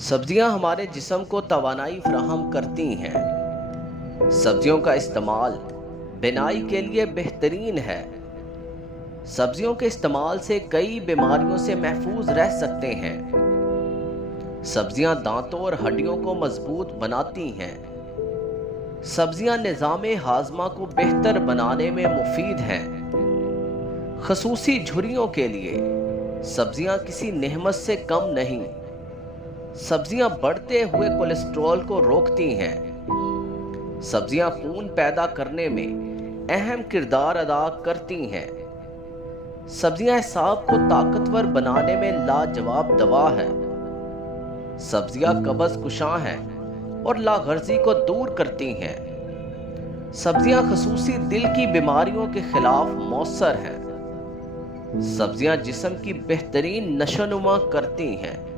सब्जियां हमारे जिस्म को तवानाई फराहम करती हैं। सब्जियों का इस्तेमाल बिनाई के लिए बेहतरीन है। सब्जियों के इस्तेमाल से कई बीमारियों से महफूज रह सकते हैं। सब्जियां दांतों और हड्डियों को मजबूत बनाती हैं। सब्जियां निज़ामे हाजमा को बेहतर बनाने में मुफीद हैं। खसूसी झुर्रियों के लिए सब्जियां किसी नेमत से कम नहीं। सब्जियां बढ़ते हुए कोलेस्ट्रॉल को रोकती हैं। सब्जियां खून पैदा करने में अहम किरदार अदा करती हैं। सब्जियां असाब को ताकतवर बनाने में लाजवाब दवा है। सब्जियां कब्ज़ कुशां हैं और लागर्जी को दूर करती हैं। सब्जियां खसूसी दिल की बीमारियों के खिलाफ मौसर हैं। सब्जियां जिस्म की बेहतरीन नशोनुमा करती हैं।